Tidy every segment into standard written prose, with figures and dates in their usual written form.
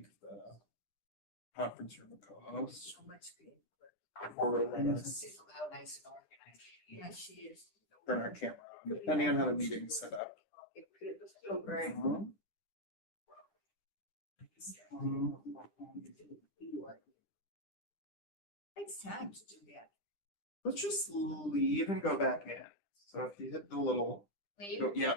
make the conference room a co-host. So much good. For How nice and organized. Yeah, she is. turn our camera on, depending on how the meeting's set up. So great. Takes time to do that. Let's just leave and go back in. So if you hit the little, Leave. yeah.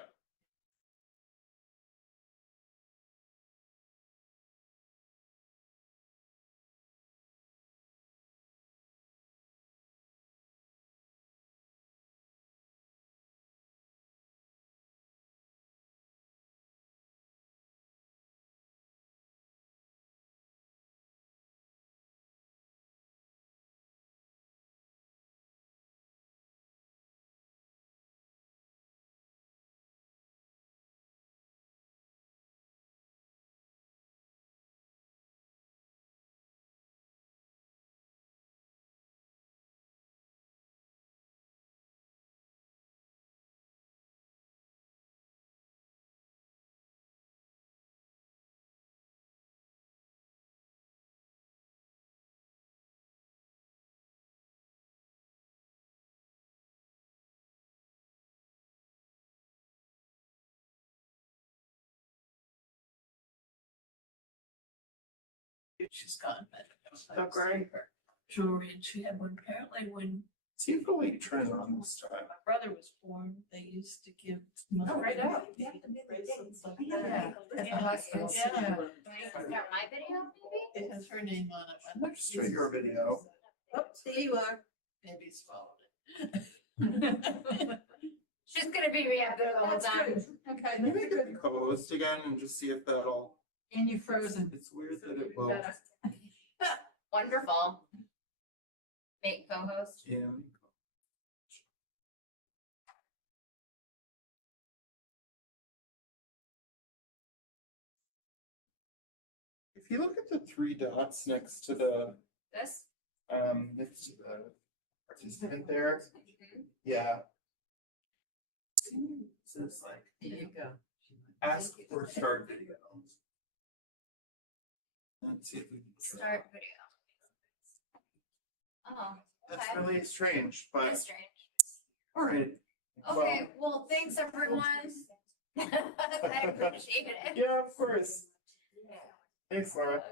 She's gone, but. Oh, great. Jewelry, and she had one, apparently when Seems to late trend on this time. my brother was born, they used to give. Oh, right up. Yeah. Yeah. At the hospital. Yeah. Yeah. Want to start my video, maybe? It has her name on it. I'm not Start your video. Oh, there you are. Maybe swallowed it. She's gonna be me up there the whole time. Okay. Can you make it co-host again and just see if that'll, And you frozen. it's weird that it will. Wonderful. Make co-host. Yeah. If you look at the three dots next to the, This? next to the participant there, yeah. It says like, There you go. ask for start video. Let's see if we can. Start video. Oh, That's okay. really strange, but, That's strange. all right. Okay, well, thanks everyone. I appreciate it. Yeah, of course. Thanks, Laura. Okay.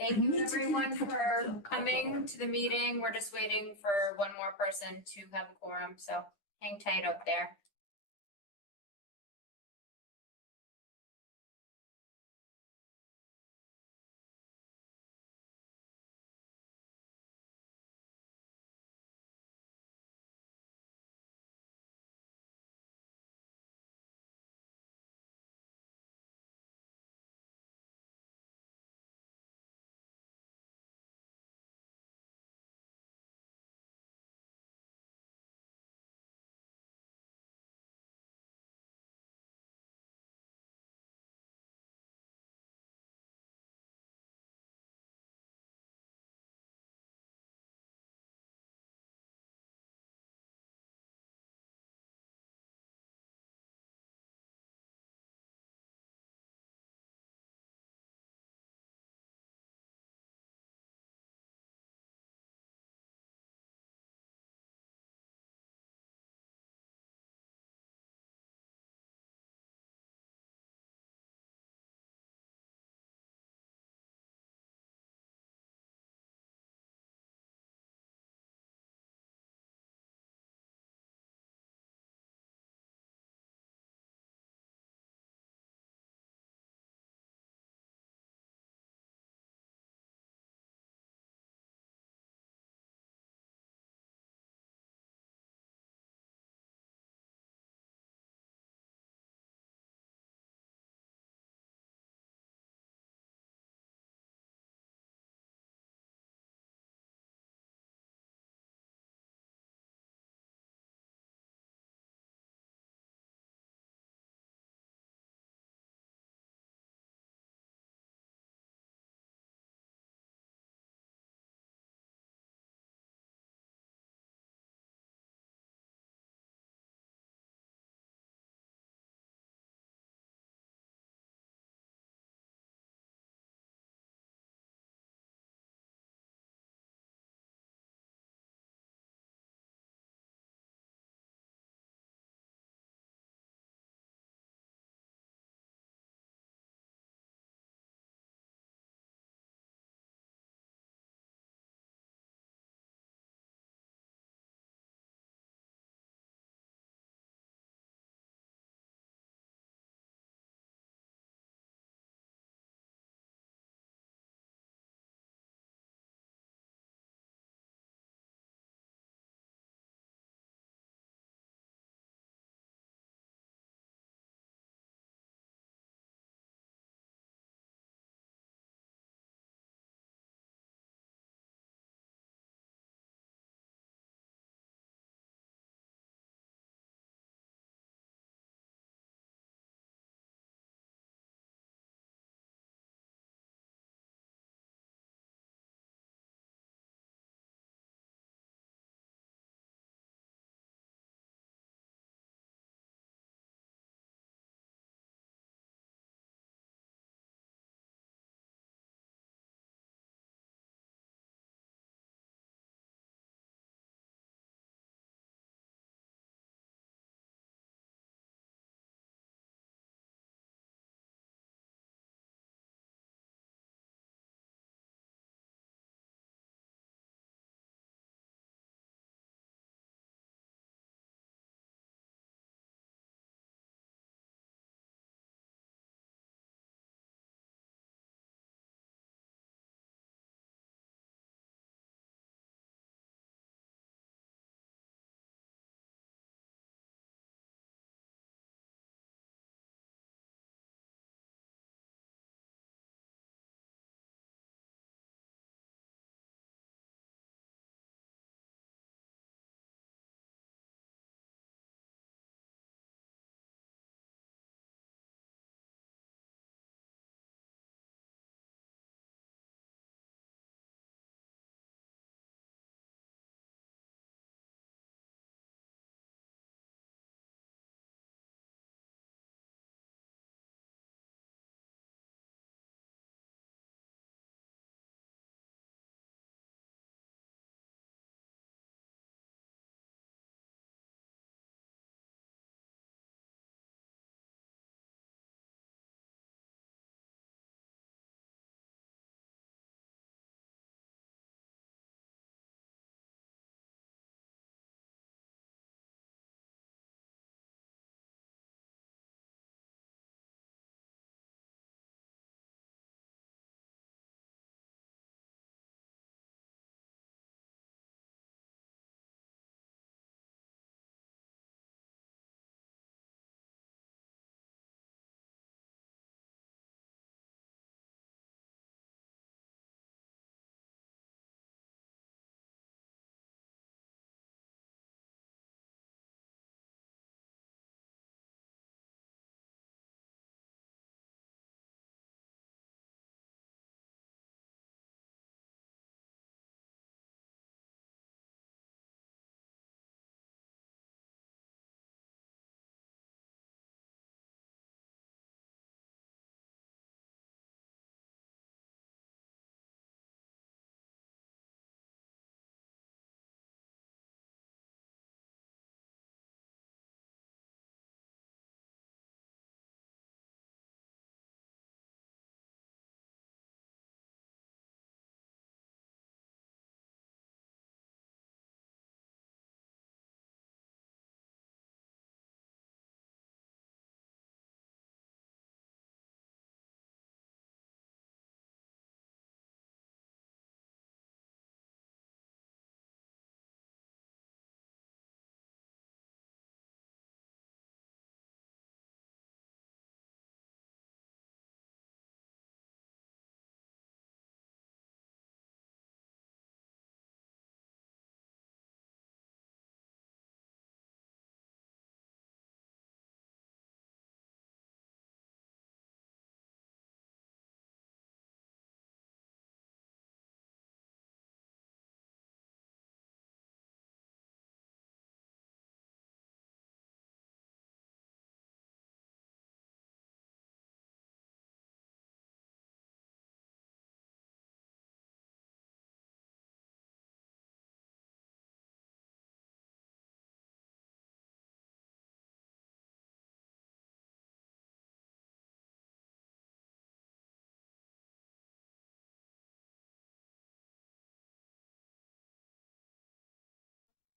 Thank you everyone for coming to the meeting. We're just waiting for one more person to have a quorum, so hang tight up there.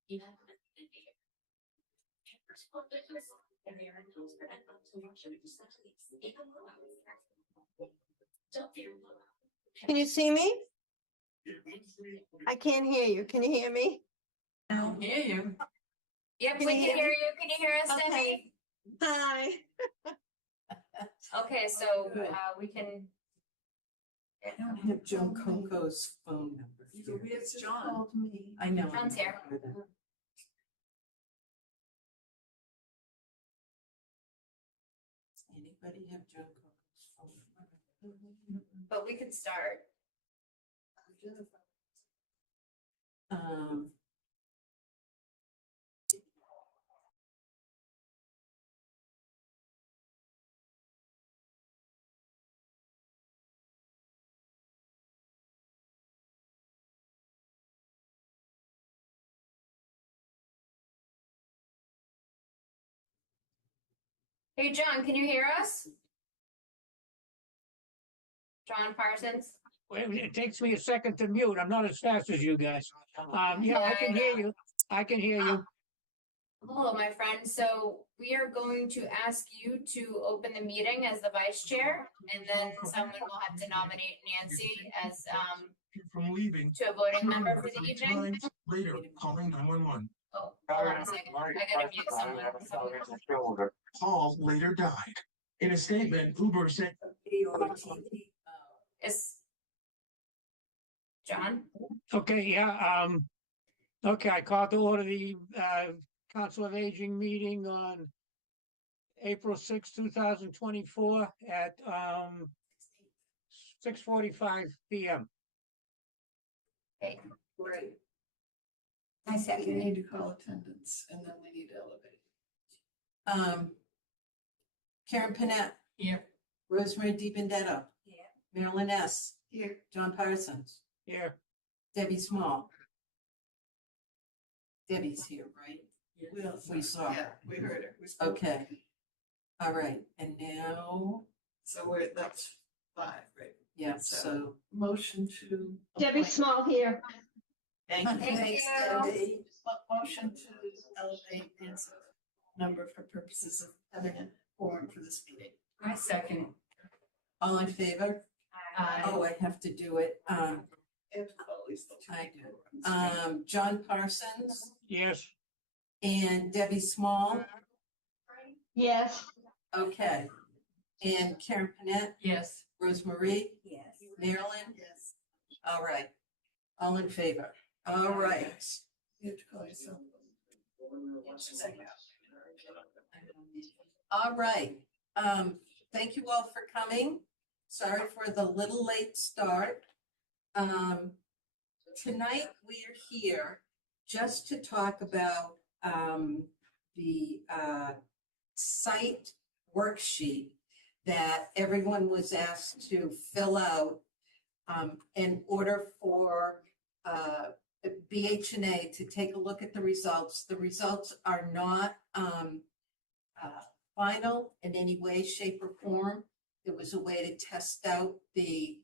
Can you see me? I can't hear you. Can you hear me? I don't hear you. Yep, Can we you can hear hear me? you. Can you hear us, Debbie? Okay. Hi. Okay, so, we can. I don't have Joe Coco's phone number. It's John. I know. John's here. Anybody have Joe Coco's phone number? But we could start. Um. Hey, John, can you hear us? John Parsons? Well, it takes me a second to mute. I'm not as fast as you guys. Yeah, Yeah, I I can hear you. I can hear you. Hello, my friend. So we are going to ask you to open the meeting as the vice chair, and then someone will have to nominate Nancy as, From leaving. to a voting member for the 3 evening. times later, calling 911. Oh, hold on a second. I gotta mute someone. Paul later died. In a statement, Uber said Is John? Okay, yeah, okay, I called to order the, Council of Aging meeting on April 6, 2024 at, 6:45 PM. Okay. Right. I We need to call attendance and then we need to elevate. Karen Panett. Here. Rosemary DiBenedetto. Yeah. Marilyn S. Here. John Parsons. Here, Debbie Small. Debbie's here, right? We saw Yeah, her. we heard her. We spoke. Okay. All right, and now, So that's 5, right? yeah, So- so. Motion to. Debbie appoint- Small here. Thank you. Thank Thanks, you. Debbie. Motion to elevate Nancy number for purposes of having a forum for this meeting. I second. All in favor? Oh, I have to do it. And to call at least the two I people on the screen. John Parsons yes, and Debbie Small. Yes. Okay. And Karen Panett, Yes. Rosemarie, Yes. Marilyn. Yes. All right. All in favor? All right. You have to call yourself. All right. Thank you all for coming. Sorry for the little late start. Tonight we are here just to talk about the site worksheet that everyone was asked to fill out in order for BHNA to take a look at the results. The results are not final in any way, shape, or form. It was a way to test out the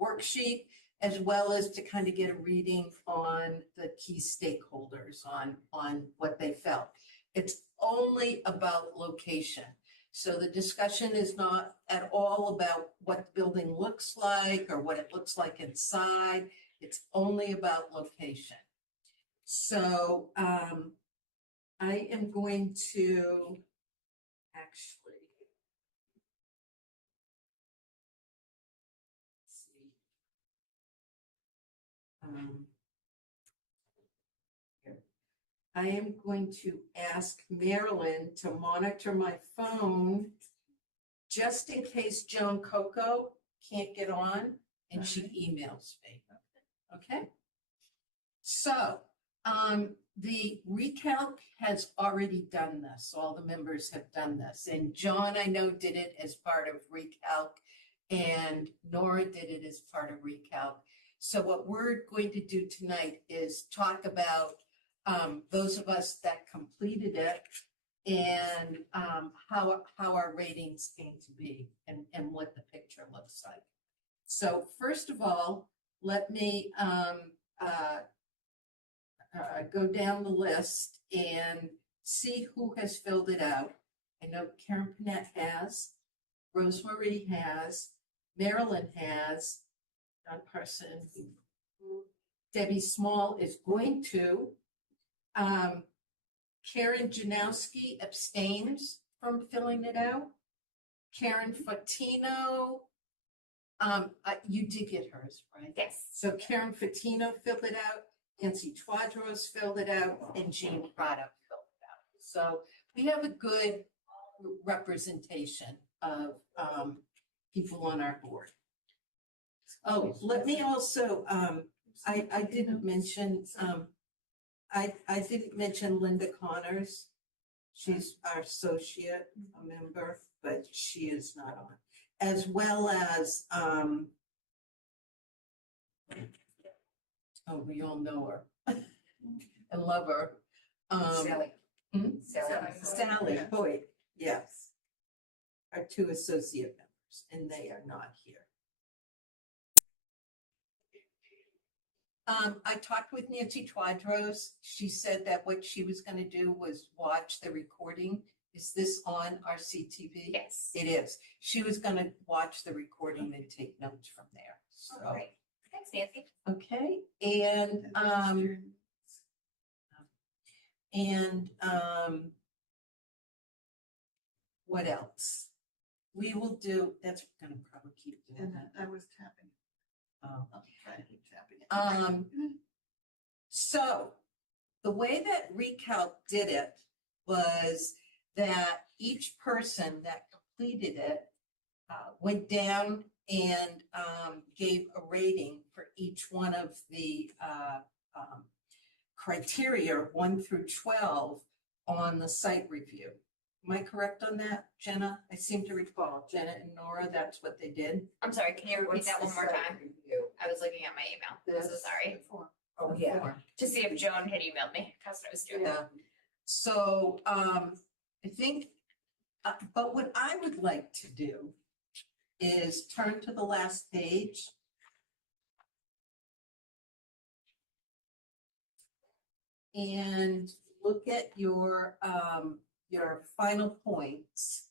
worksheet as well as to kind of get a reading on the key stakeholders on what they felt. It's only about location. So the discussion is not at all about what the building looks like or what it looks like inside. It's only about location. So I am going to actually see. Here. I am going to ask Marilyn to monitor my phone just in case Joan Coco can't get on and she emails me. Okay? So, the recalc has already done this. All the members have done this. And John, I know, did it as part of recalc, and Nora did it as part of recalc. So what we're going to do tonight is talk about those of us that completed it and how our ratings came to be and what the picture looks like. So first of all, let me go down the list and see who has filled it out. I know Karen Panett has, Rosemarie has, Marilyn has, John Parson, Debbie Small is going to. Karen Janowski abstains from filling it out. Karen Fatino, you did get hers, right? Yes. So Karen Fatino filled it out, Nancy Twadros filled it out, and Jean Prado filled it out. So we have a good representation of people on our board. Oh, let me also, I didn't mention, I didn't mention Linda Connors. She's our associate member, but she is not on. As well as, oh, we all know her and love her. Sally. Hmm? Sally. Hoyt, yes. Our two associate members, and they are not here. I talked with Nancy Twadros. She said that what she was going to do was watch the recording. Is this on our CTV? Yes. It is. She was going to watch the recording and take notes from there. So, All right. Thanks, Nancy. okay. What else? We will do, that's going to probably keep doing And that. I was tapping. Oh. I'll try to keep tapping it. So the way that Recalc did it was that each person that completed it went down and gave a rating for each one of the criteria 1 through 12 on the site review. Am I correct on that, Jenna? I seem to recall, Jenna and Nora, that's what they did. I'm sorry, can you repeat What's that the one more site time? review? I was looking at my email. I'm so sorry. Oh, yeah. To see if Joan had emailed me. That's what I was doing. Yeah. So, I think, but what I would like to do is turn to the last page. And look at your final points.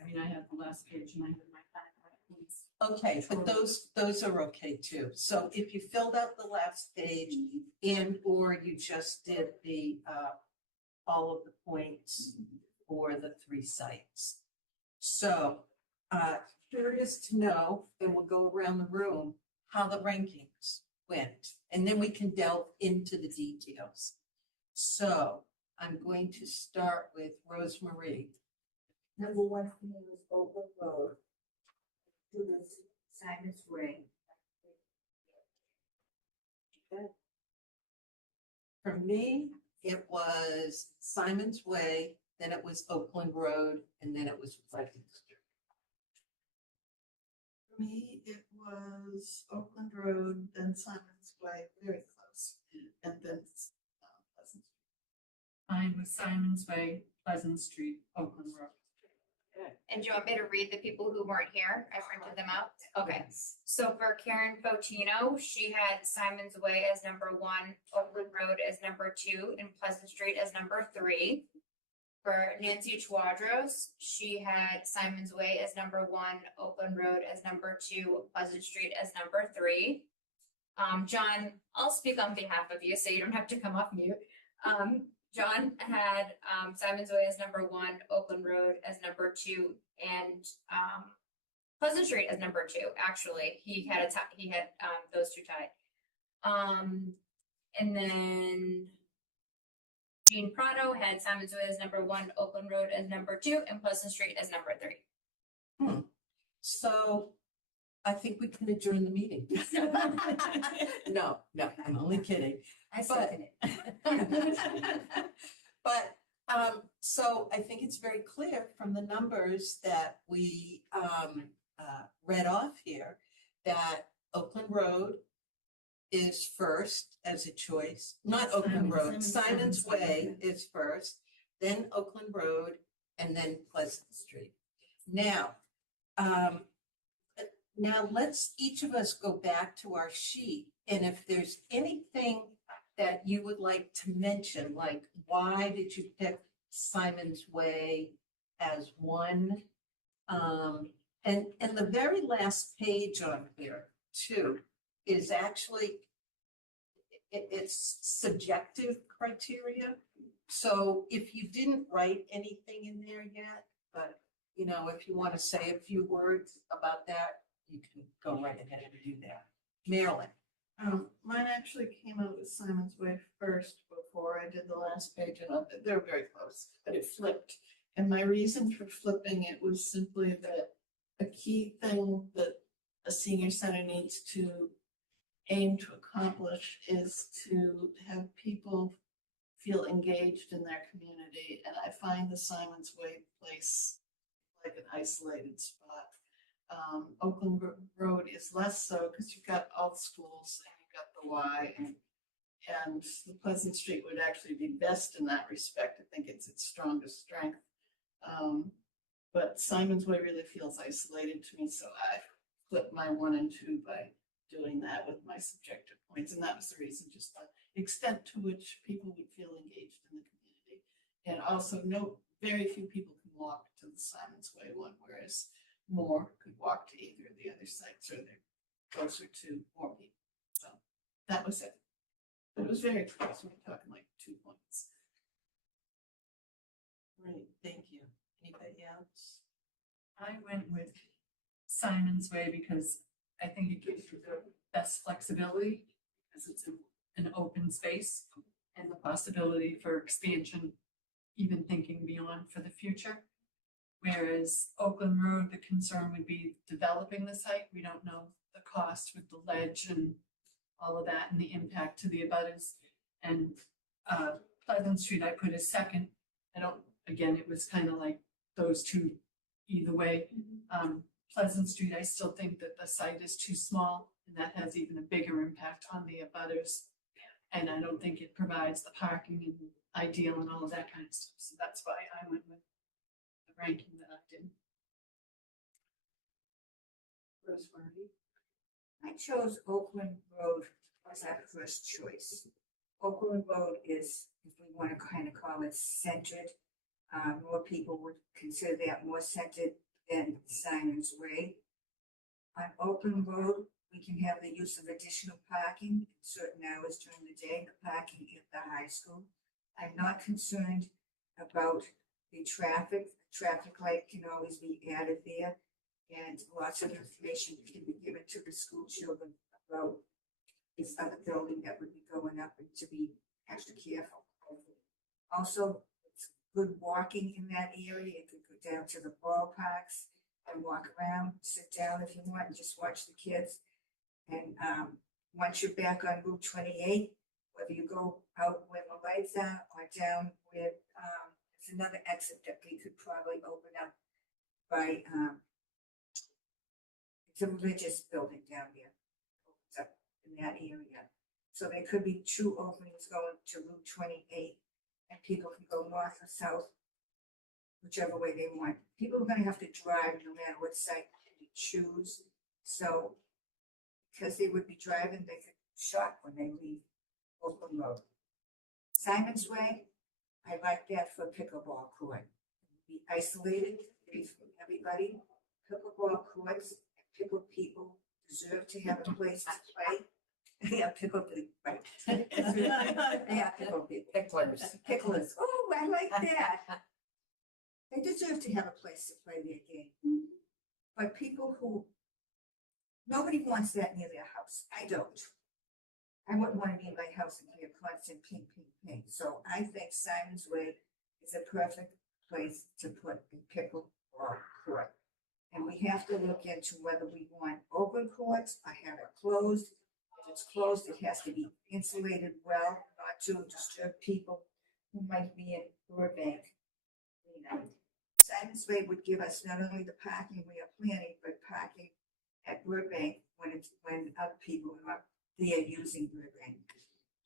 I mean, I have the last page and I have my back. Okay, but those are okay too. So if you filled out the last page and or you just did the all of the points for the 3 sites. So curious to know, and we'll go around the room, how the rankings went, and then we can delve into the details. So I'm going to start with Rosemarie. Number 1 for me was Oakland Road. 2 was Simon's Way. For me, it was Simon's Way, then it was Oakland Road, and then it was Pleasant Street. For me, it was Oakland Road, then Simon's Way, very close, and then Pleasant Street. Mine was Simon's Way, Pleasant Street, Oakland Road. And do you want me to read the people who weren't here? I printed them out. Okay. So for Karen Fotino, she had Simon's Way as number 1, Oakland Road as number 2, and Pleasant Street as number 3. For Nancy Twadros, she had Simon's Way as number 1, Oakland Road as number 2, Pleasant Street as number 3. John, I'll speak on behalf of you, so you don't have to come off mute. John had Simon's Way as number 1, Oakland Road as number 2, and Pleasant Street as number 2. Actually, he had those two tied. And then Jean Prado had Simon's Way as number 1, Oakland Road as number 2, and Pleasant Street as number 3. So I think we can adjourn the meeting. No, I'm only kidding. I second it. But, so I think it's very clear from the numbers that we read off here that Oakland Road is first as a choice, not Oakland Road, Simon's Way is first, then Oakland Road, and then Pleasant Street. Now, Now let's each of us go back to our sheet, and if there's anything that you would like to mention, like why did you pick Simon's Way as one? And the very last page on here too is actually, it's subjective criteria. So if you didn't write anything in there yet, but you know, if you want to say a few words about that, you can go right ahead and do that. Marilyn. Mine actually came out with Simon's Way first before I did the last page, and they're very close, but it flipped. And my reason for flipping it was simply that a key thing that a senior center needs to aim to accomplish is to have people feel engaged in their community. And I find the Simon's Way place like an isolated spot. Oakland Road is less so because you've got all the schools and you've got the Y, and the Pleasant Street would actually be best in that respect. I think it's its strongest strength. But Simon's Way really feels isolated to me, so I flipped my 1 and 2 by doing that with my subjective points, and that was the reason, just the extent to which people would feel engaged in the community. And also note, very few people can walk to the Simon's Way one, whereas more could walk to either of the other sites, or they're closer to more people. So that was it. But it was very close. We're talking like 2 points. Great, thank you. Anybody else? I went with Simon's Way because I think it gives you the best flexibility, because it's an open space and the possibility for expansion, even thinking beyond for the future. Whereas Oakland Road, the concern would be developing the site. We don't know the cost with the ledge and all of that and the impact to the abutters. And Pleasant Street, I put as second. Again, it was kind of like those two either way. Pleasant Street, I still think that the site is too small, and that has even a bigger impact on the abutters. And I don't think it provides the parking and ideal and all of that kind of stuff. So that's why I went with the ranking that I did. Rosemary? I chose Oakland Road as our first choice. Oakland Road is, if we want to kind of call it, centered. More people would consider that more centered than Simon's Way. On Oakland Road, we can have the use of additional parking at certain hours during the day, the parking at the high school. I'm not concerned about the traffic. Traffic light can always be added there, and lots of information can be given to the school children about this other building that would be going up, and to be extra careful. Also, it's good walking in that area. You could go down to the ballparks and walk around, sit down if you want, and just watch the kids. And once you're back on Route 28, whether you go out where the lights are or down where there's another exit that we could probably open up by it's a religious building down here, opens up in that area. So there could be 2 openings going to Route 28, and people can go north or south, whichever way they want. People are going to have to drive no matter what site they choose. So because they would be driving, they could shop when they leave Oakland Road. Simon's Way, I like that for pickleball court. Be isolated from everybody. Pickleball courts, pickle people deserve to have a place to play. Yeah, pickle people, right. Yeah, pickle people. Picklers. Picklers. Oh, I like that. They deserve to have a place to play their game. But people who, nobody wants that near their house. I don't. I wouldn't want to be in my house and hear constant ping, ping, ping. So I think Simon's Way is a perfect place to put a pickleball court. And we have to look into whether we want open courts or have it closed. If it's closed, it has to be insulated well, not to disturb people who might be in Burbank. You know, Simon's Way would give us not only the parking we are planning, but parking at Burbank when other people are up there using Burbank.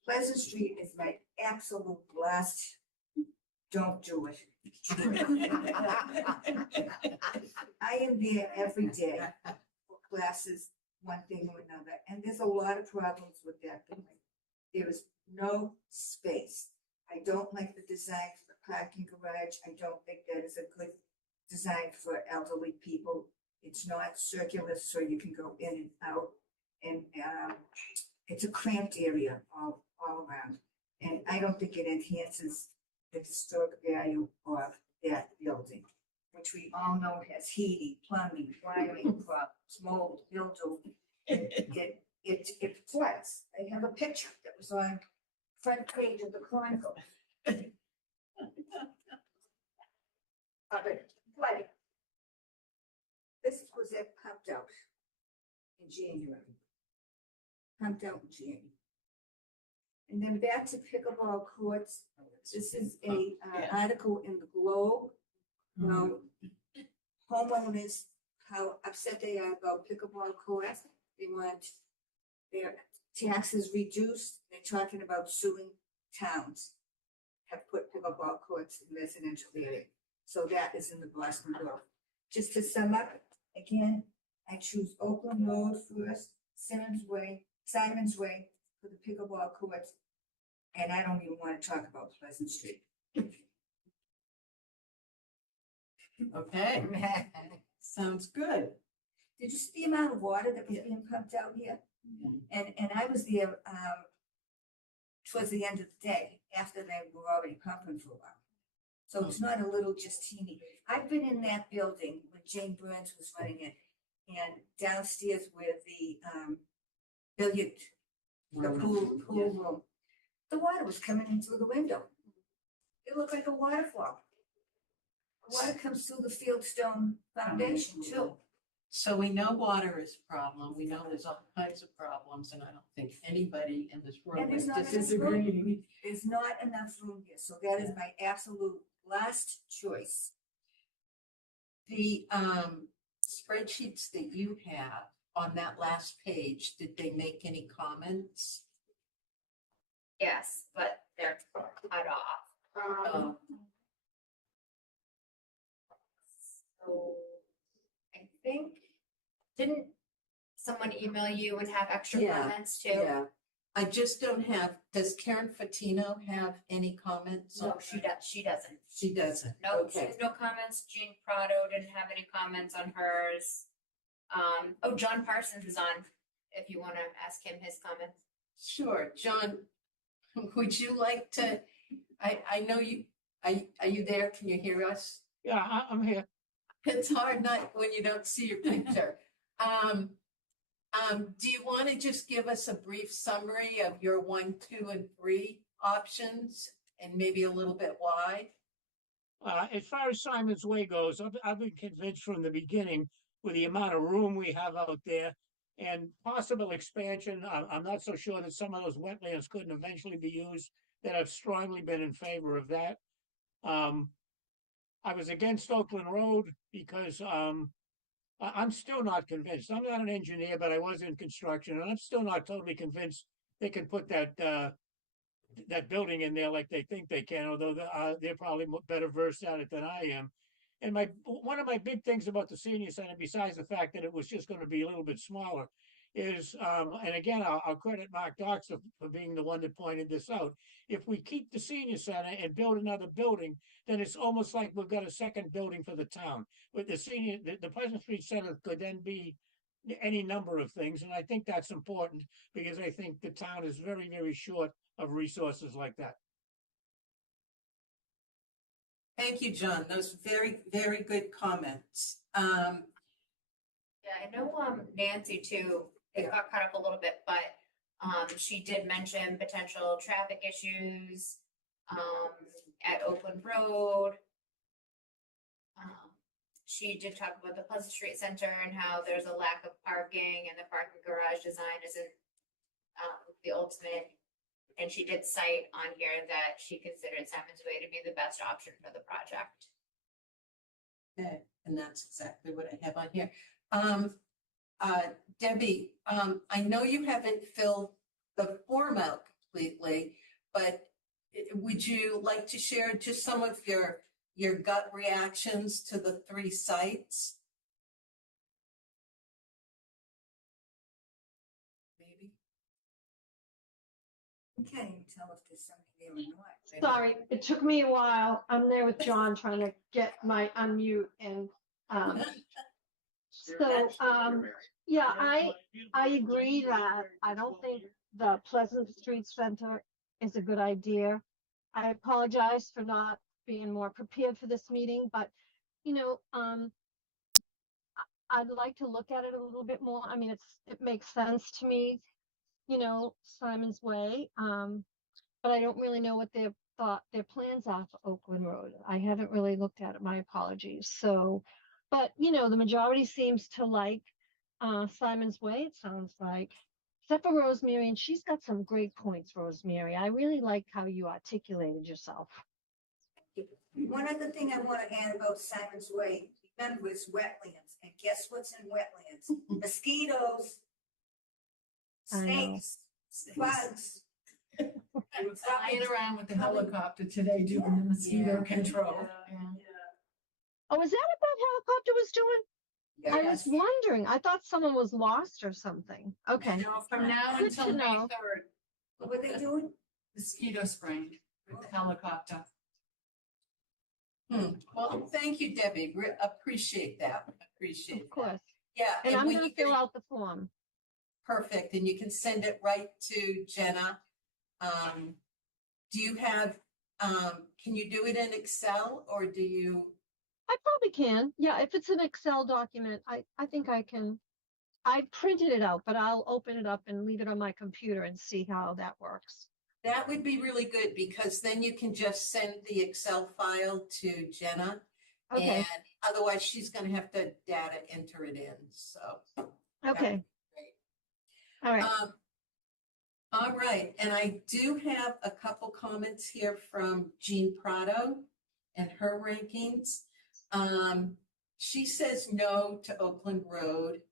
Pleasant Street is my absolute last. Don't do it. I am there every day for classes, one thing or another, and there's a lot of problems with that building. There is no space. I don't like the design for the parking garage. I don't think that is a good design for elderly people. It's not circular, so you can go in and out. And it's a cramped area all around. And I don't think it enhances the historic value of that building, which we all know has heating, plumbing, wiring problems, mold, mildew. It floods. I have a picture that was on front page of the Chronicle. Of it flooding. This was it pumped out in January. Pumped out in January. And then back to pickleball courts. This is a article in the Globe. Homeowners, how upset they are about pickleball courts. They want their taxes reduced. They're talking about suing towns have put pickleball courts in residential area. So that is in the Boston Globe. Just to sum up, again, I choose Oakland Road first, Simons Way, Simons Way for the pickleball courts. And I don't even want to talk about Pleasant Street. Okay, sounds good. Did you see the amount of water that was being pumped out here? And I was there, towards the end of the day, after they were already pumping for a while. So it's not a little just teeny. I've been in that building when Jane Burns was running it, and downstairs where the billiard, the pool room, the water was coming in through the window. It looked like a waterfall. The water comes through the fieldstone foundation too. So we know water is a problem. We know there's all kinds of problems, and I don't think anybody in this room And there's is not enough disagreeing. room. There's not enough room here, so that is my absolute last choice. The spreadsheets that you have on that last page, did they make any comments? Yes, but they're cut off. Oh. So I think, didn't someone email you and have extra Yeah, comments too? Yeah, I just don't have, does Karen Fatino have any comments? No, she doesn't. She doesn't, No, she okay. has no comments. Jean Prado didn't have any comments on hers. Oh, John Parsons is on, if you wanna ask him his comments. Sure, John, would you like to, I know you, are you there? Can you hear us? Yeah, I'm here. It's hard not when you don't see your picture. Do you want to just give us a brief summary of your 1, 2, and 3 options and maybe a little bit why? As far as Simon's Way goes, I've been convinced from the beginning with the amount of room we have out there and possible expansion. I'm not so sure that some of those wetlands couldn't eventually be used, that I've strongly been in favor of that. I was against Oakland Road because I'm still not convinced. I'm not an engineer, but I was in construction, and I'm still not totally convinced they can put that building in there like they think they can, although they're probably better versed at it than I am. And one of my big things about the senior center, besides the fact that it was just going to be a little bit smaller, is, and again, I'll credit Mark Doxer for being the one that pointed this out. If we keep the senior center and build another building, then it's almost like we've got a second building for the town. With the Pleasant Street Center could then be any number of things, and I think that's important because I think the town is very, very short of resources like that. Thank you, John. Those very, very good comments. Yeah, I know, Nancy too, it got cut up a little bit, but, she did mention potential traffic issues, at Oakland Road. She did talk about the Pleasant Street Center and how there's a lack of parking and the parking garage design isn't, the ultimate. And she did cite on here that she considered Simon's Way to be the best option for the project. Okay, and that's exactly what I have on here. Debbie, I know you haven't filled the form out completely, but would you like to share just some of your gut reactions to the 3 sites? or not. Sorry, it took me a while. I'm there with John trying to get my unmute and, so, yeah, I agree that I don't think the Pleasant Street Center is a good idea. I apologize for not being more prepared for this meeting, but, I'd like to look at it a little bit more. I mean, it makes sense to me, Simon's Way. But I don't really know what their plans are for Oakland Road. I haven't really looked at it, my apologies. So, but the majority seems to like Simon's Way, it sounds like. Except for Rosemary, and she's got some great points, Rosemary. I really liked how you articulated yourself. One other thing I want to add about Simon's Way, remember, is wetlands, and guess what's in wetlands? Mosquitoes, I know. snakes, bugs. I was flying around with the helicopter today doing the mosquito control. Yeah. Oh, is that what that helicopter was doing? I was wondering. I thought someone was lost or something. Okay. No, from now Good until to May know. 3rd, What were they doing? mosquito spraying with the helicopter. Well, thank you, Debbie. Appreciate that. Appreciate Of course. Yeah, And I'm when gonna you fill out the form. perfect, and you can send it right to Jenna. Do you have, can you do it in Excel or do you? I probably can. Yeah, if it's an Excel document, I think I can. I printed it out, but I'll open it up and leave it on my computer and see how that works. That would be really good because then you can just send the Excel file to Jenna. Okay, And otherwise she's gonna have to data enter it in, so. okay. All right. All right, and I do have a couple comments here from Jean Prado and her rankings. She says no to Oakland Road.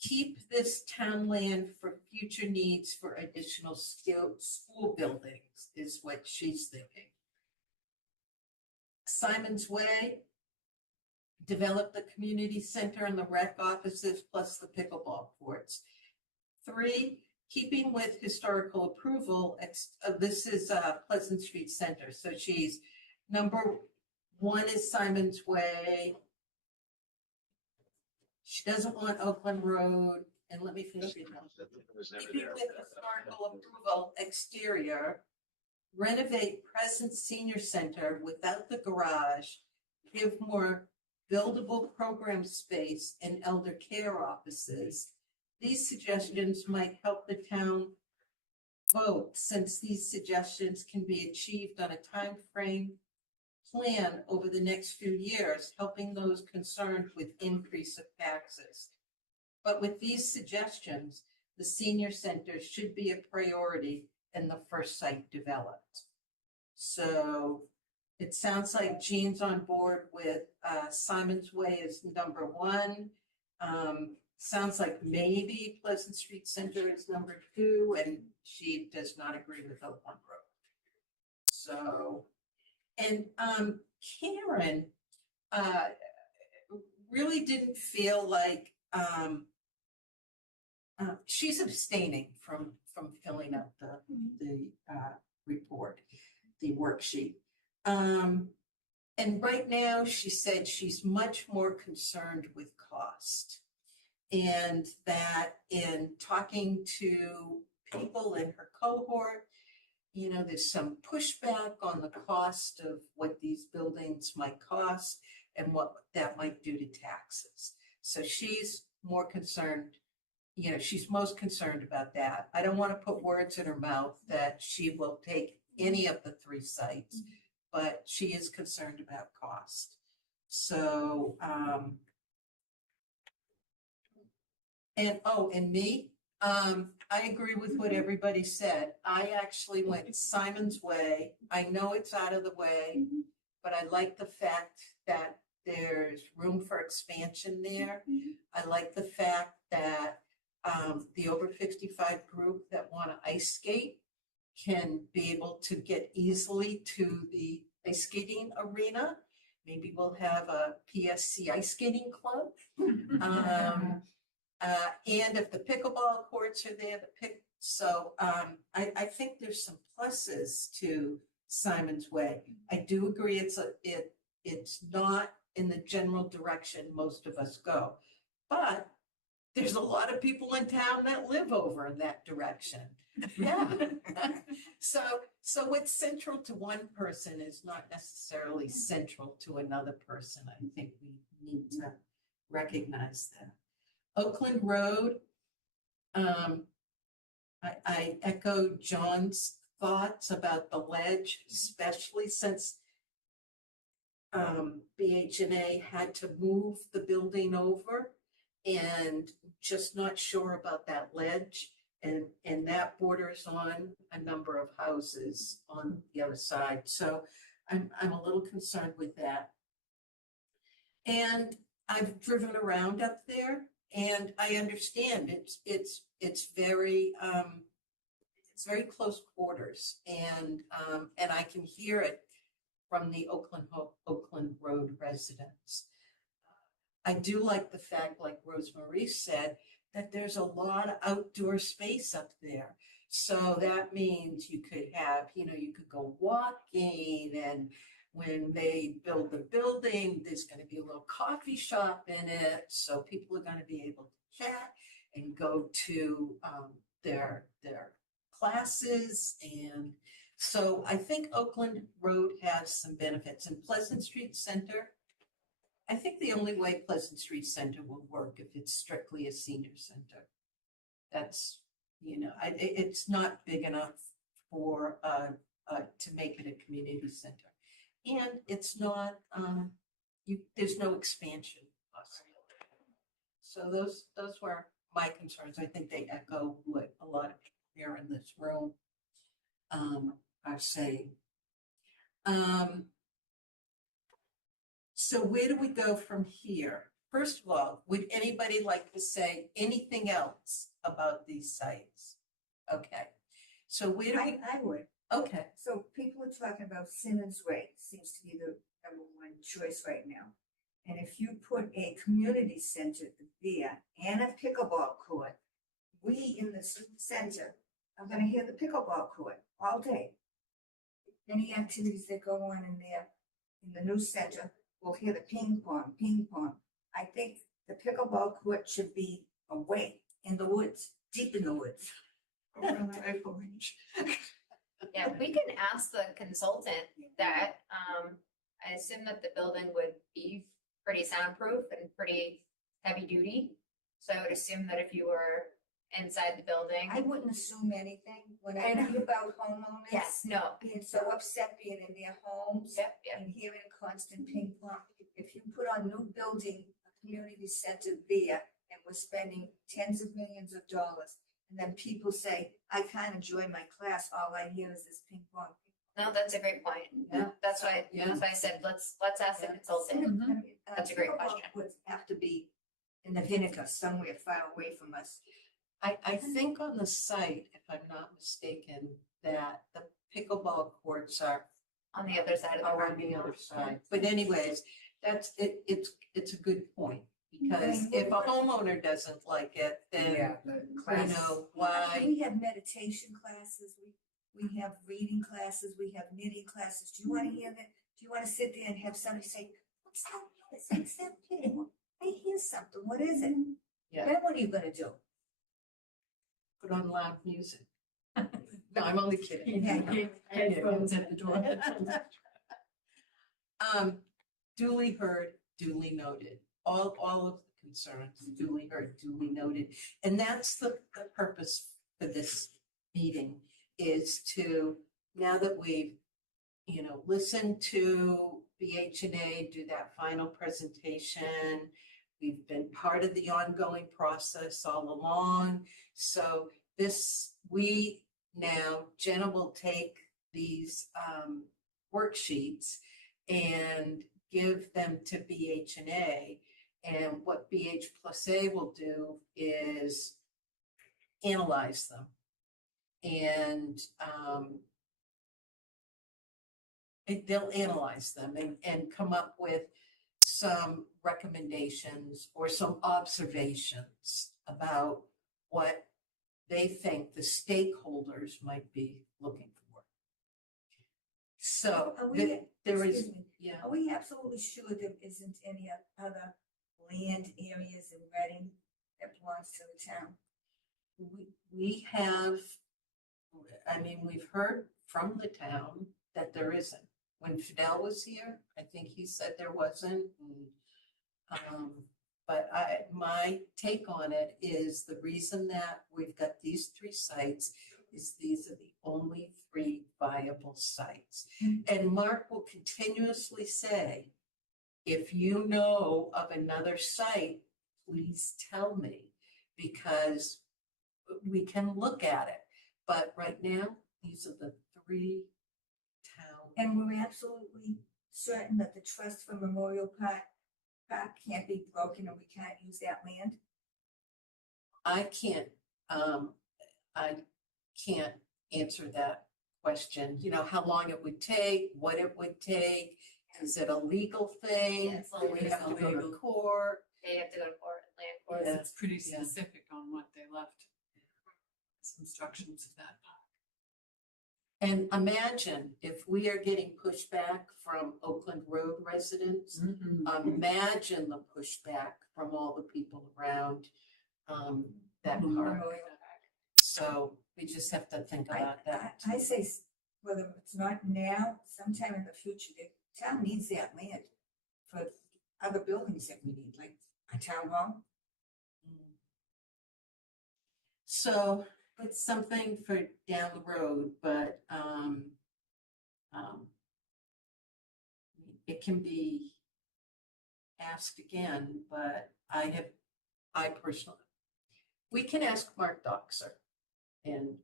Keep this town land for future needs for additional school buildings is what she's thinking. Simon's Way, develop the community center and the rec offices plus the pickleball courts. 3, keeping with historical approval, this is Pleasant Street Center. So she's number 1 is Simon's Way. She doesn't want Oakland Road, and let me finish reading. Keeping with historical approval, exterior, renovate present senior center without the garage, give more buildable program space and elder care offices. These suggestions might help the town vote since these suggestions can be achieved on a time frame plan over the next few years, helping those concerned with increase of taxes. But with these suggestions, the senior center should be a priority and the first site developed. So it sounds like Jean's on board with Simon's Way is number 1. Sounds like maybe Pleasant Street Center is number 2, and she does not agree with Oakland Road. So, and Karen really didn't feel like she's abstaining from filling out the report, the worksheet. And right now, she said she's much more concerned with cost. And that in talking to people in her cohort, there's some pushback on the cost of what these buildings might cost and what that might do to taxes. So she's more concerned, she's most concerned about that. I don't want to put words in her mouth that she will take any of the 3 sites, but she is concerned about cost. So, and me, I agree with what everybody said. I actually went Simon's Way. I know it's out of the way, but I like the fact that there's room for expansion there. I like the fact that the over 55 group that want to ice skate can be able to get easily to the ice skating arena. Maybe we'll have a PSC ice skating club. And if the pickleball courts are there, the So, I think there's some pluses to Simon's Way. I do agree it's not in the general direction most of us go. But there's a lot of people in town that live over in that direction. Yeah. So what's central to one person is not necessarily central to another person. I think we need to recognize that. Oakland Road, I echo John's thoughts about the ledge, especially since BHNA had to move the building over and just not sure about that ledge. And that borders on a number of houses on the other side. So I'm a little concerned with that. And I've driven around up there and I understand it's very close quarters and I can hear it from the Oakland Road residents. I do like the fact, like Rosemarie said, that there's a lot of outdoor space up there. So that means you could have, you could go walking, and when they build the building, there's going to be a little coffee shop in it. So people are going to be able to chat and go to their classes. And so I think Oakland Road has some benefits. And Pleasant Street Center, I think the only way Pleasant Street Center will work if it's strictly a senior center. That's, it's not big enough for to make it a community center. And it's not, there's no expansion possibility. So those were my concerns. I think they echo what a lot of people here in this room are saying. So where do we go from here? First of all, would anybody like to say anything else about these sites? Okay, so where do we? I would. Okay, So people are talking about Simmons Way, seems to be the number one choice right now. And if you put a community center there and a pickleball court, we in the center are gonna hear the pickleball court all day. Any activities that go on in there, in the new center, we'll hear the ping pong. I think the pickleball court should be away in the woods, deep in the woods. Over in the rifle range. Yeah, we can ask the consultant that, I assume that the building would be pretty soundproof and pretty heavy duty. So I would assume that if you were inside the building. I wouldn't assume anything when I read about homeowners. Yes, no, Being so upset being in their homes yep, yep. and hearing constant ping pong. If you put on new building, a community center there, and we're spending tens of millions of dollars, and then people say, I can't enjoy my class, all I hear is this ping pong. No, that's a great point. Yeah. That's why I said, let's ask the Yeah. consultant. That's a great Pickleball question. Would have to be in the Vinegar, somewhere far away from us. I think on the site, if I'm not mistaken, that the pickleball courts are On the other side of the on parking the lot. other side. But anyways, that's it. It's a good point, because if a homeowner doesn't like it, then you know why. We have meditation classes, we have reading classes, we have knitting classes. Do you want to hear that? Do you want to sit there and have somebody say, what's that noise? What's that ping? I hear something. What is it? Yeah. Then what are you gonna do? Put on loud music. No, I'm only kidding. Headphones at the door. Duly heard, duly noted. All of the concerns, duly heard, duly noted. And that's the purpose for this meeting, is to, now that we've, listened to BHNA do that final presentation, we've been part of the ongoing process all along. So we now, Jenna will take these worksheets and give them to BHNA. And what BH+A will do is analyze them and they'll analyze them and come up with some recommendations or some observations about what they think the stakeholders might be looking for. So Are we- there is, excuse me. yeah. Are we absolutely sure there isn't any other land areas in Reading that belongs to the town? We have, I mean, we've heard from the town that there isn't. When Fidel was here, I think he said there wasn't. But my take on it is the reason that we've got these 3 sites is these are the only 3 viable sites. And Mark will continuously say, if you know of another site, please tell me, because we can look at it. But right now, these are the 3 towns. And we're absolutely certain that the trust for Memorial Park can't be broken and we can't use that land? I can't answer that question. You know, how long it would take, what it would take. Is it a legal thing? Yeah, it's Do we have to go to legal. court? They have to go to court, land court. Because Yeah. it's pretty Yeah. specific on what they left. Some instructions of that. And imagine if we are getting pushback from Oakland Road residents, imagine the pushback from all the people around that park. Memorial Park. So we just have to think about that. I say, whether it's not now, sometime in the future, the town needs that land for other buildings that we need, like a town hall. So it's something for down the road, but it can be asked again, but I personally, we can ask Mark Doxer.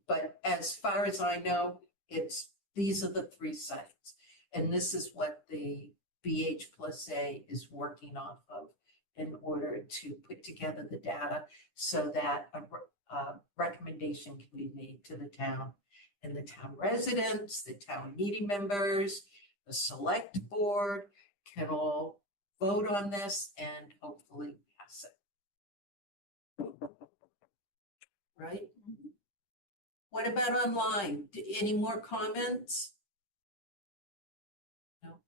But as far as I know, these are the 3 sites. And this is what the BH+A is working off of in order to put together the data so that a recommendation can be made to the town, and the town residents, the town meeting members, the select board can all vote on this and hopefully pass it. Right? What about online? Any more comments? No.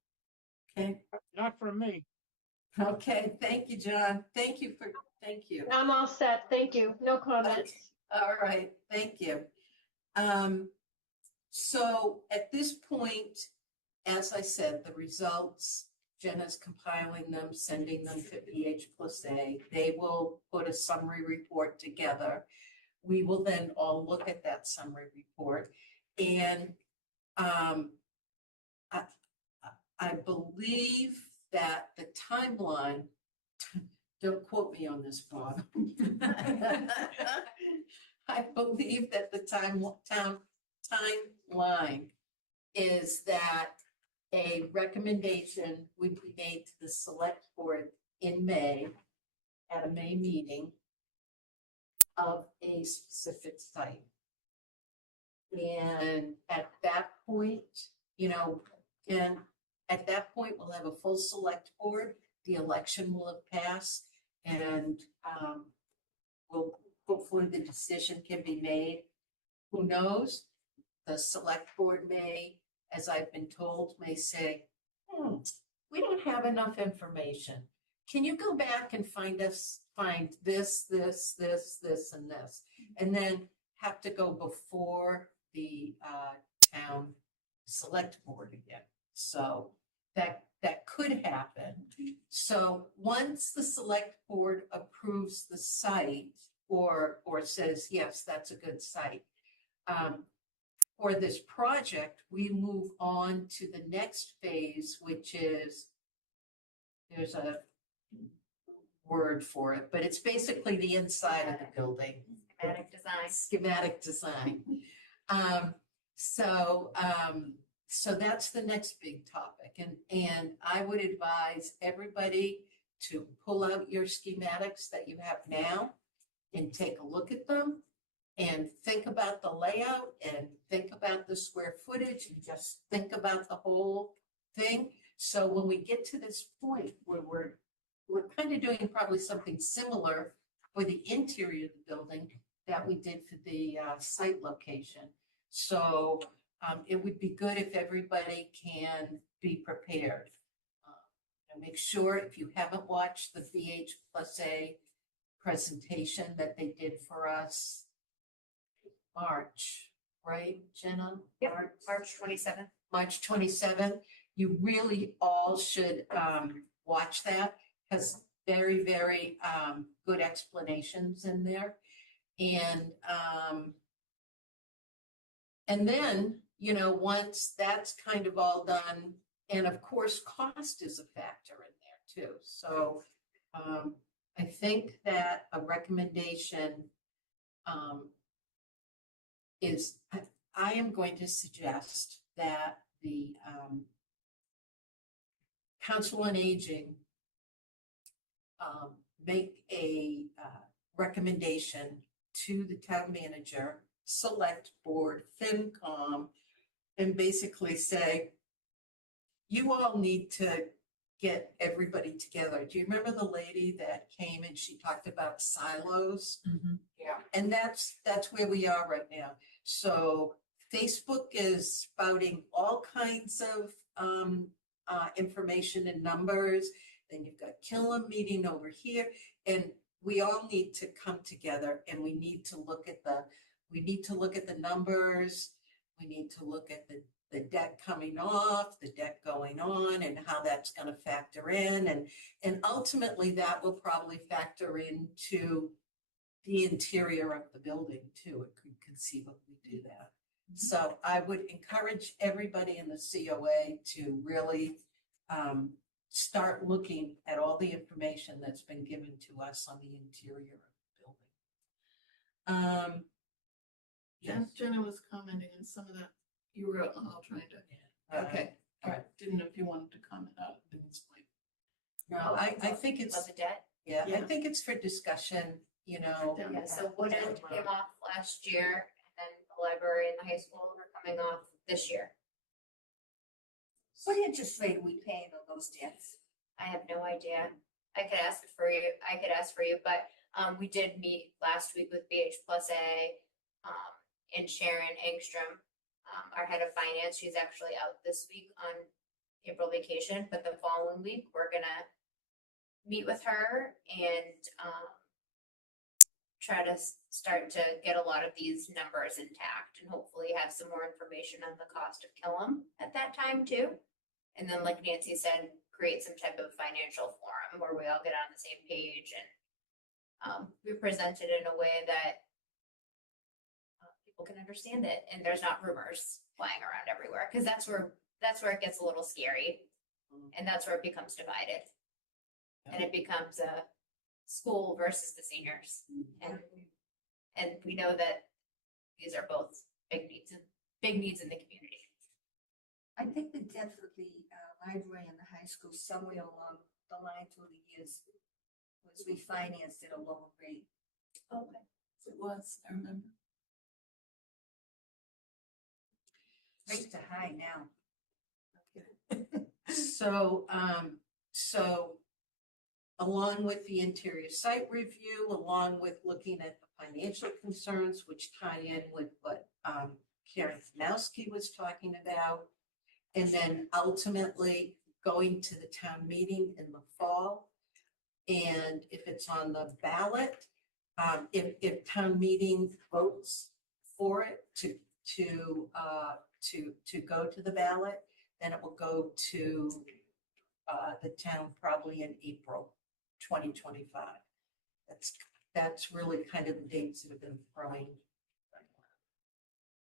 Okay. Not from me. Okay, thank you, John. Thank you. I'm all set. Thank you. No comments. All right, thank you. So at this point, as I said, the results, Jenna's compiling them, sending them to BH+A. They will put a summary report together. We will then all look at that summary report. And I believe that the timeline, don't quote me on this, Bob. I believe that the timeline is that a recommendation would be made to the select board in May, at a May meeting, of a specific site. And at that point, and at that point, we'll have a full select board, the election will have passed, and hopefully the decision can be made. Who knows? The select board may, as I've been told, may say, we don't have enough information. Can you go back and find this, and this, and then have to go before the town select board again. So that could happen. So once the select board approves the site or says, yes, that's a good site, for this project, we move on to the next phase, which is, there's a word for it, but it's basically the inside of the building. Schematic design. So that's the next big topic. And I would advise everybody to pull out your schematics that you have now and take a look at them and think about the layout and think about the square footage and just think about the whole thing. So when we get to this point where we're kind of doing probably something similar for the interior of the building, that we did for the site location. So it would be good if everybody can be prepared. And make sure if you haven't watched the VH+A presentation that they did for us March, right, Jenna? Yep. March March 27th. March 27th. You really all should watch that because very, very good explanations in there. And then, you know, once that's kind of all done, and of course, cost is a factor in there too. So I think that a recommendation is, I am going to suggest that the Council on Aging make a recommendation to the town manager, select board, FinCom, and basically say, you all need to get everybody together. Do you remember the lady that came and she talked about silos? Yeah. And that's where we are right now. So Facebook is spouting all kinds of information and numbers. Then you've got Killam meeting over here, and we all need to come together and we need to look at the numbers. We need to look at the debt coming off, the debt going on, and how that's going to factor in. And ultimately that will probably factor into the interior of the building too. It could conceivably do that. So I would encourage everybody in the COA to really start looking at all the information that's been given to us on the interior of the building. Jenna was commenting on some of that. You were all trying to, okay, all right, didn't know if you wanted to comment on it at this point. No, I think Was it's, the debt? yeah, I Yeah. think it's for discussion, you know. Yeah, so Woodend came off last year, and then the library and the high school are coming off this year. What interest rate are we paying on those debts? I have no idea. I could ask for you, but we did meet last week with BH+A and Sharon Engstrom, our head of finance. She's actually out this week on April vacation, but the following week we're gonna meet with her and try to start to get a lot of these numbers intact and hopefully have some more information on the cost of Killam at that time too. And then, like Nancy said, create some type of financial forum where we all get on the same page and we present it in a way that people can understand it and there's not rumors flying around everywhere, because that's where it gets a little scary, and that's where it becomes divided, and it becomes a school versus the seniors, and we know that these are both big needs in the community. I think the debt for the library and the high school somewhere along the line through the years was refinanced at a lower rate. Okay. It was, I remember. Rates are high now. So along with the interior site review, along with looking at the financial concerns, which tie in with what Karen Fanowski was talking about, and then ultimately going to the town meeting in the fall. And if it's on the ballot, if town meeting votes for it to go to the ballot, then it will go to the town probably in April 2025. That's really kind of the dates that have been throwing.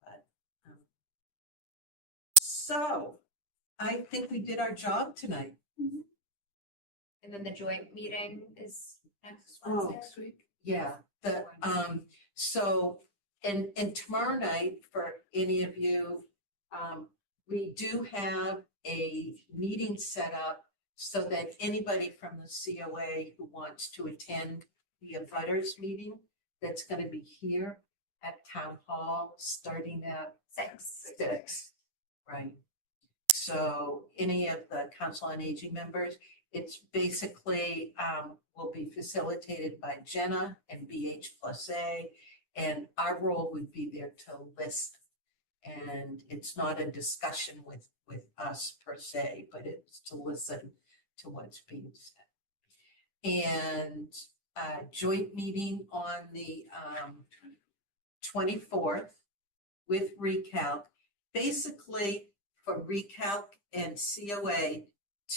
But, so I think we did our job tonight. And then the joint meeting is next Oh, Wednesday. Next week. Yeah, so, and tomorrow night, for any of you, we do have a meeting set up so that anybody from the COA who wants to attend the abutters meeting, that's gonna be here at Town Hall, starting at 6, right? So any of the Council on Aging members, it's basically will be facilitated by Jenna and BH+A, And our role would be there to listen. And it's not a discussion with us per se, but it's to listen to what's being said. And joint meeting on the 24th with Recalc, basically for Recalc and COA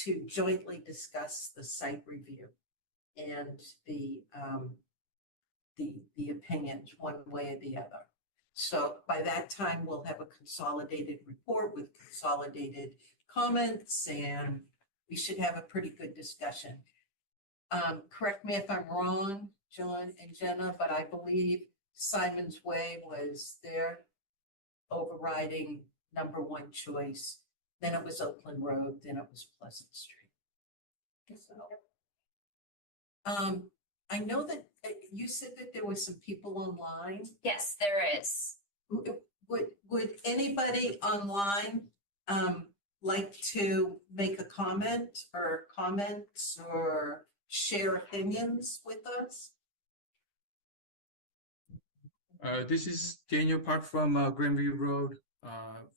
to jointly discuss the site review and the opinions one way or the other. So by that time, we'll have a consolidated report with consolidated comments, and we should have a pretty good discussion. Correct me if I'm wrong, John and Jenna, but I believe Simon's Way was their overriding number one choice. Then it was Oakland Road, then it was Pleasant Street. So, I know that you said that there were some people online. Yes, there is. Would anybody online like to make a comment or comments or share opinions with us? This is Daniel Park from Grandview Road.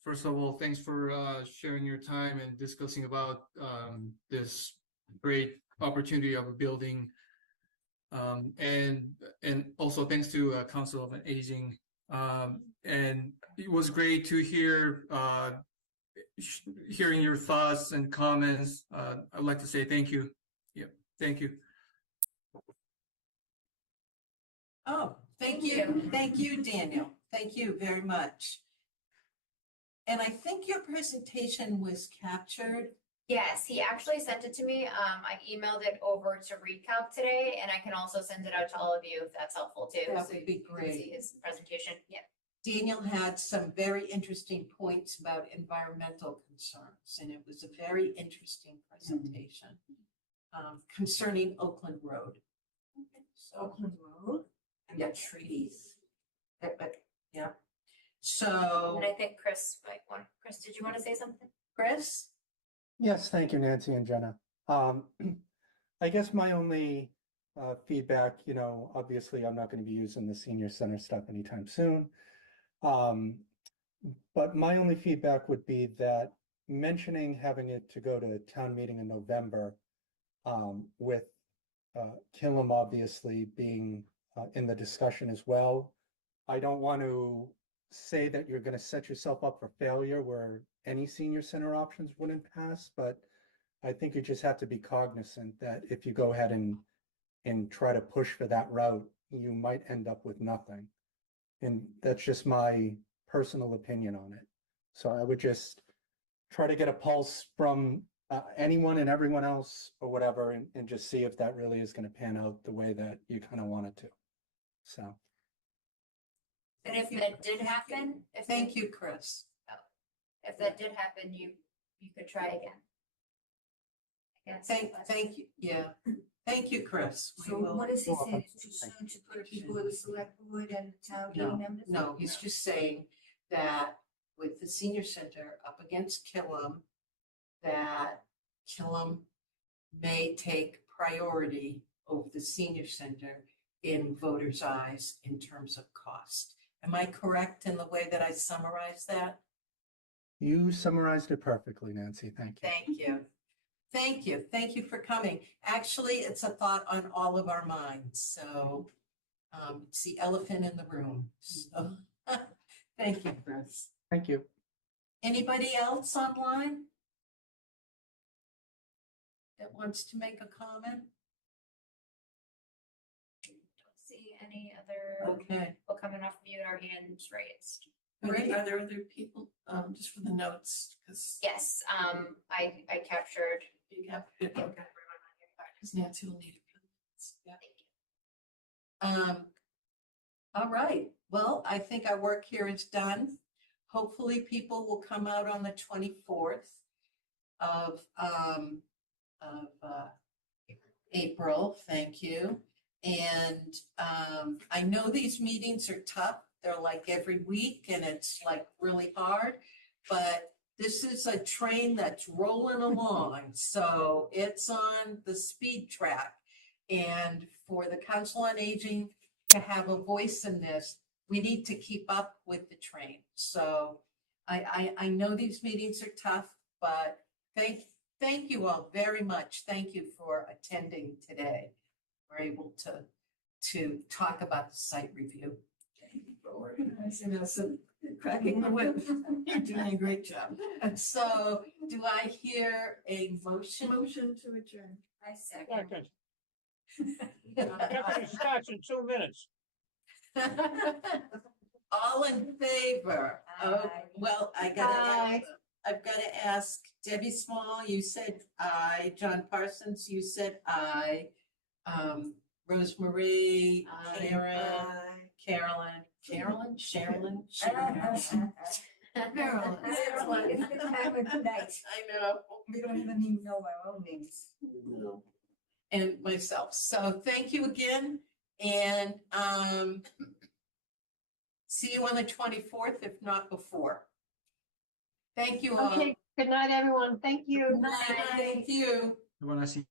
First of all, thanks for sharing your time and discussing about this great opportunity of a building. And also thanks to Council of Aging. And it was great to hear hearing your thoughts and comments. I'd like to say thank you. Yeah, thank you. Oh, thank you. Thank you, Daniel. Thank you very much. And I think your presentation was captured. Yes, he actually sent it to me. I emailed it over to Recalc today, and I can also send it out to all of you if that's helpful too. That so would be you can great. See his presentation. Yeah. Daniel had some very interesting points about environmental concerns, and it was a very interesting presentation concerning Oakland Road. So, Oakland Road and Yeah. the trees. Yeah. So, And I think Chris, Chris, did you want to say something? Chris? Yes, thank you, Nancy and Jenna. I guess my only feedback, obviously I'm not going to be using the senior center stuff anytime soon. But my only feedback would be that mentioning having it to go to town meeting in November, with Killam obviously being in the discussion as well. I don't want to say that you're going to set yourself up for failure where any senior center options wouldn't pass, but I think you just have to be cognizant that if you go ahead and try to push for that route, you might end up with nothing. And that's just my personal opinion on it. So I would just try to get a pulse from anyone and everyone else or whatever, and just see if that really is going to pan out the way that you kind of want it to. So. And if that did happen, Thank you, Chris. If that did happen, you could try again. I guess. Thank you. Yeah. Thank you, Chris. We So will- what does he You're say? welcome. It's too soon to put people in the select board and town No, meeting members? No, he's just saying that with the senior center up against Killam, that Killam may take priority over the senior center in voters' eyes in terms of cost. Am I correct in the way that I summarized that? You summarized it perfectly, Nancy. Thank you. Thank you. Thank you. Thank you for coming. Actually, it's a thought on all of our minds. So it's the elephant in the room. So thank you, Chris. Thank you. Anybody else online that wants to make a comment? Don't see any other Okay. people coming off mute or hands raised. Great. Are there other people, just for the notes, because Yes, I captured. you have, okay, because Nancy will need it for the minutes. Yeah. Thank you. All right. Well, I think our work here is done. Hopefully people will come out on the 24th of April. Thank you. And I know these meetings are tough. They're like every week and it's like really hard, but this is a train that's rolling along. So it's on the speed track. And for the Council on Aging to have a voice in this, we need to keep up with the train. So I know these meetings are tough, but thank you all very much. Thank you for attending today. We're able to talk about the site review. Thank you for organizing us and cracking the whip. You're doing a great job. And so do I hear a motion? Motion to adjourn. I second. Second. Deputy starts in 2 minutes. All in favor? Oh, Aye. well, I've got to ask Debbie Small, you said aye. John Parsons, you said aye. Rosemarie, Karen, Carolyn, Sherilyn. Marilyn. It's the time of night. I know. We don't even know our own names. And myself. So thank you again. And see you on the 24th, if not before. Thank you all. Okay, good night, everyone. Thank you. Good night. Thank you. When I see